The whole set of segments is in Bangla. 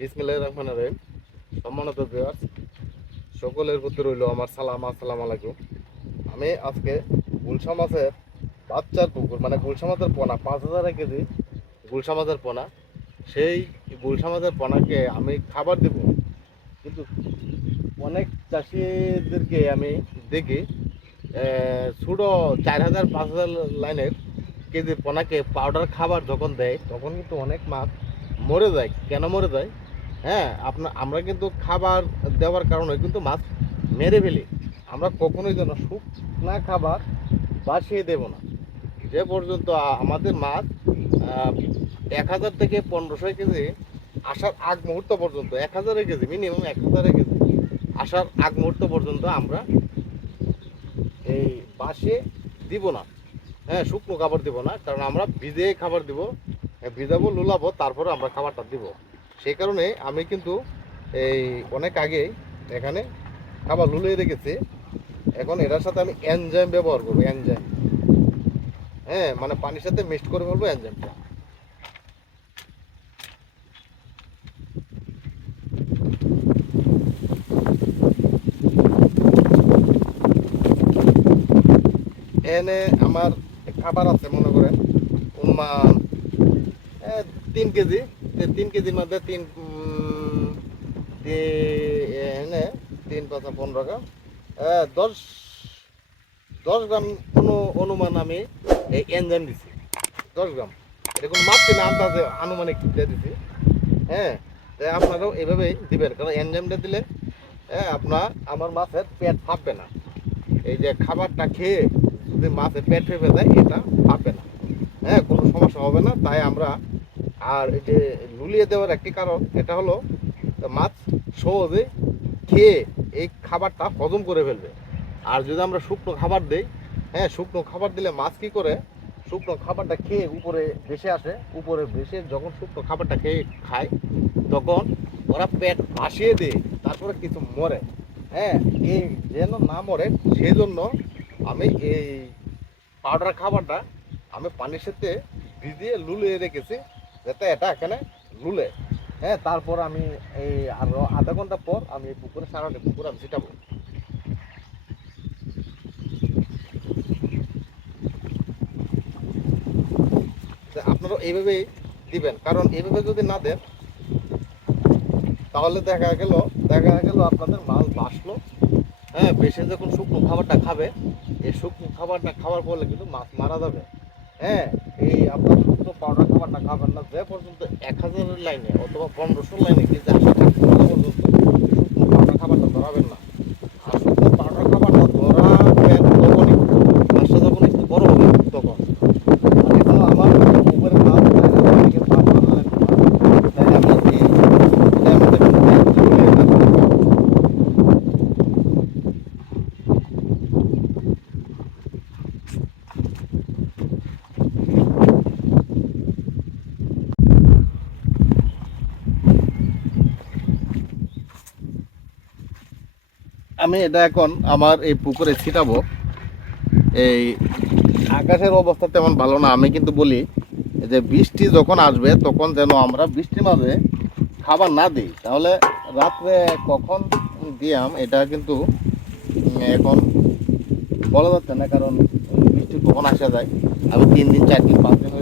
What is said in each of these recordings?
বিসমিল্লাহ রহমান রহিম। সম্মানিত ভিউয়ার্স সকলের প্রতি রইল আমার সালাম, আসসালাম আলাইকুম। আমি আজকে গুলশা মাছের বাচ্চার পুকুর মানে গুলশা মাছের পোনা, পাঁচ হাজার কেজি গুলশা মাছের পোনা। সেই গুলশা মাছের পোনাকে আমি খাবার দেব। কিন্তু অনেক চাষিদেরকে আমি দেখি ছোটো চার হাজার, পাঁচ হাজার লাইনের কেজি পোনাকে পাউডার খাবার যখন দেয়, তখন কিন্তু অনেক মাছ মরে যায়। কেন মরে যায়? হ্যাঁ আপনার আমরা কিন্তু খাবার দেওয়ার কারণে কিন্তু মাছ মেরে ফেলি। আমরা কখনোই যেন শুকনা খাবার বাসিয়ে দেব না। যে পর্যন্ত আমাদের মাছ এক হাজার থেকে পনেরোশো কেজি আসার আগ মুহূর্ত পর্যন্ত এক হাজারের কেজি মিনিমাম এক হাজারে কেজি আসার আগ মুহূর্ত পর্যন্ত আমরা এই বাসে দিব না। হ্যাঁ শুকনো খাবার দিব না কারণ আমরা ভিজে খাবার দিব হ্যাঁ, ভিজাবো লুলাবো তারপরে আমরা খাবারটা দিব। সেই কারণে আমি কিন্তু এই অনেক আগেই এখানে খাবার লুলিয়ে রেখেছি। এখন এটার সাথে আমি এনজাইম ব্যবহার করব এনজাইম হ্যাঁ মানে পানির সাথে মিক্সড করে ফেলব এনজাইমটা এনে আমার খাবার আছে, মনে করেন তিন কেজি। তিন কেজির মধ্যে তিন এনে তিন পাঁচা পনেরো গ্রাম। দশ দশ গ্রাম কোনো অনুমান আমি এই এনজাইম দিছি। দশ গ্রাম। এটা কোনো মাপছি না আন্দাজে আনুমানিক দিয়ে দিছি। হ্যাঁ তাই আপনারাও এভাবেই দিবেন। কারণ এনজাইমটা দিলে হ্যাঁ আপনার, আমার মাছের পেট ফাঁপবে না। এই যে খাবারটা খেয়ে যদি মাছের পেট ফেঁপে যায়, এটা ফাঁপবে না। হ্যাঁ কোনো সমস্যা হবে না। তাই আমরা আর এই যে লুলিয়ে দেওয়ার একটি কারণ, এটা হলো মাছ সহজে খেয়ে এই খাবারটা হজম করে ফেলবে। আর যদি আমরা শুকনো খাবার দেই হ্যাঁ শুকনো খাবার দিলে মাছ কি করে? শুকনো খাবারটা খেয়ে উপরে ভেসে আসে। উপরে ভেসে যখন শুকনো খাবারটা খেয়ে খায়, তখন ওরা পেট ভাসিয়ে দেয়, তারপরে কিছু মরে। হ্যাঁ এই যেন না মরে সেই জন্য আমি এই পাউডার খাবারটা আমি পানির সাথে ভিজিয়ে লুলিয়ে রেখেছি। যাতে এটা এখানে লুলে হ্যাঁ তারপর আমি এই আরও আধা ঘণ্টা পর আমি পুকুরে সারাটি পুকুর আমি ছিটাবো। তা আপনারাও এইভাবেই দিবেন, কারণ এইভাবে যদি না দেন, তাহলে দেখা গেল দেখা গেল আপনাদের মাল বাসলো হ্যাঁ বেশি যখন শুকনো খাবারটা খাবে, এই শুকনো খাবারটা খাওয়ার পরে কিন্তু মাছ মারা যাবে। হ্যাঁ এই আপনার শুকনো পাউডার খাবারটা খাবেন না, যে পর্যন্ত এক হাজারের লাইনে অথবা পনেরোশো লাইনে কিন্তু আসা পর্যন্ত পাউডার খাবারটা ধরাবেন না আর শুকনো পাউডার খাবারটা ধরাবেন তখনই মাছটা যখন একটু বড় হবে তখন আর এটা আমার উপরে মাছ বাইরে থেকে মাছ মারা লাগবে না। তাই আমি এই এটা আমাদের কিন্তু আমি এটা এখন আমার এই পুকুরে ছিটাবো। এই আকাশের অবস্থা তেমন ভালো না। আমি কিন্তু বলি যে বৃষ্টি যখন আসবে, তখন যেন আমরা বৃষ্টির মাঝে খাবার না দিই। তাহলে রাত্রে কখন দিয়াম, এটা কিন্তু এখন বলা যাচ্ছে না, কারণ বৃষ্টি কখন আসা যায়। আমি তিন দিন, চার দিন, পাঁচ দিন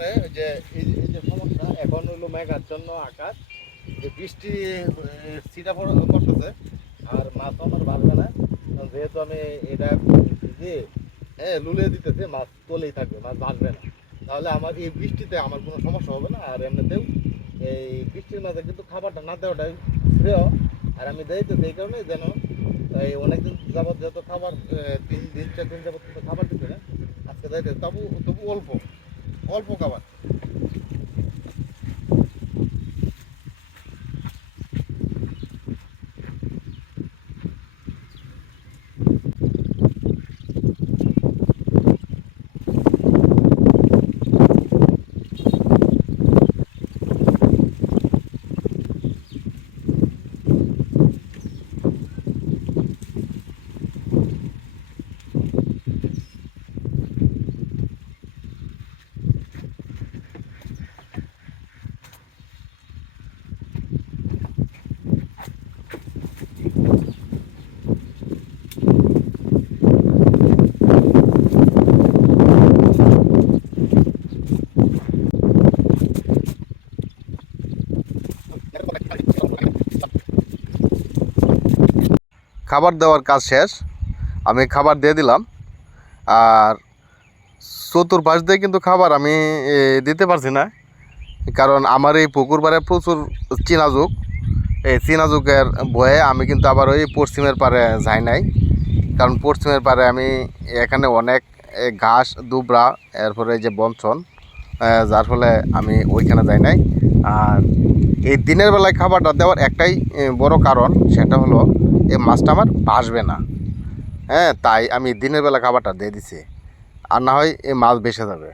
এই যে- এই যে সমস্যা, এখন হলো মেঘাচ্ছন্ন আকাশ। যে বৃষ্টি সিটা পড়তেছে। আর মাছ আমার বাড়বে না। যেহেতু আমি এটা যে হ্যাঁ লুলে দিতেছে, মাছ তোলেই থাকবে, মাছ বাঁচবে না। তাহলে আমার এই বৃষ্টিতে আমার কোনো সমস্যা হবে না। আর এমনিতেও এই বৃষ্টির মাঝে কিন্তু খাবারটা না দেওয়াটাই শ্রেয় আর আমি দেই তো সেই কারণে যেন এই অনেকদিন যাবত যেহেতু খাবার তিন দিন, চার দিন যাবত খাবার দিতে না, আজকে দেয় তবু তবু অল্প। অল্প খাবার। খাবার দেওয়ার কাজ শেষ। আমি খাবার দিয়ে দিলাম। আর চতুর্পাশ দিয়ে কিন্তু খাবার আমি দিতে পারছি না। কারণ আমার এই পুকুর পাড়ে প্রচুর চীনাজুক এই চীনাজুকের বয়ে আমি কিন্তু আবার ওই পশ্চিমের পারে যাই নাই। কারণ পশ্চিমের পাড়ে আমি এখানে অনেক ঘাস দুবরা এরপরে যে বঞ্চন যার ফলে আমি ওইখানে যাই নাই। আর এই দিনের বেলায় খাবারটা দেওয়ার একটাই বড় কারণ, সেটা হলো এই মাছটা আমার বাসবে না। হ্যাঁ তাই আমি দিনের বেলা খাবারটা দিয়ে দিছি। আর না হয় এই মাছ বেসে যাবে।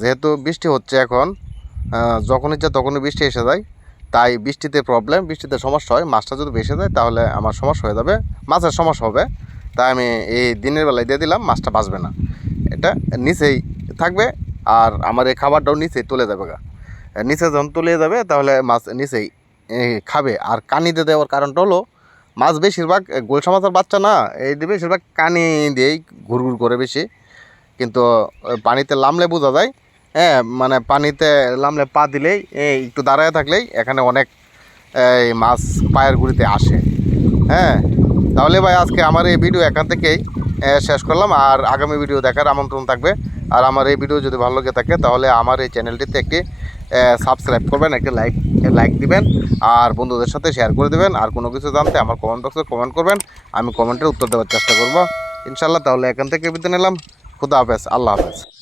যেহেতু বৃষ্টি হচ্ছে এখন যখন ইচ্ছা তখনই বৃষ্টি এসে যায়। তাই বৃষ্টিতে প্রবলেম বৃষ্টিতে সমস্যা হয়। মাছটা যদি বেসে যায় তাহলে আমার সমস্যা হয়ে যাবে। মাছের সমস্যা হবে। তাই আমি এই দিনের বেলায় দিয়ে দিলাম, মাছটা বাঁচবে না। এটা নিচেই থাকবে আর আমার এই খাবারটাও নিচেই তুলে যাবে গা। নিচে যখন তুলে যাবে তাহলে মাছ নিচেই খাবে। আর কানিতে দেওয়ার কারণটা হলো মাছ বেশিরভাগ গোলসা মাছের বাচ্চা না, এই বেশিরভাগ কানি দিয়েই ঘুরঘুর করে বেশি। কিন্তু পানিতে লামলে বোঝা যায় হ্যাঁ মানে পানিতে লামলে পা দিলেই একটু দাঁড়ায় থাকলেই এখানে অনেক এই মাছ পায়ের গুড়িতে আসে। হ্যাঁ তাহলে ভাই আজকে আমার এই ভিডিও এখান থেকেই শেষ করলাম। আর আগামী ভিডিও দেখার আমন্ত্রণ থাকবে। আর আমার এই ভিডিও যদি ভালো লাগে থাকে, তাহলে আমার এই চ্যানেলটিতে একটি সাবস্ক্রাইব করবেন, একটা লাইক লাইক দিবেন, আর বন্ধুদের সাথে শেয়ার করে দেবেন। আর কোনো কিছু জানতে আমার কমেন্ট বক্সে কমেন্ট করবেন। আমি কমেন্টের উত্তর দেওয়ার চেষ্টা করব। ইনশাল্লাহ তাহলে এখান থেকে বিদায় নিলাম। খুদা হাফেজ, আল্লাহ হাফেজ।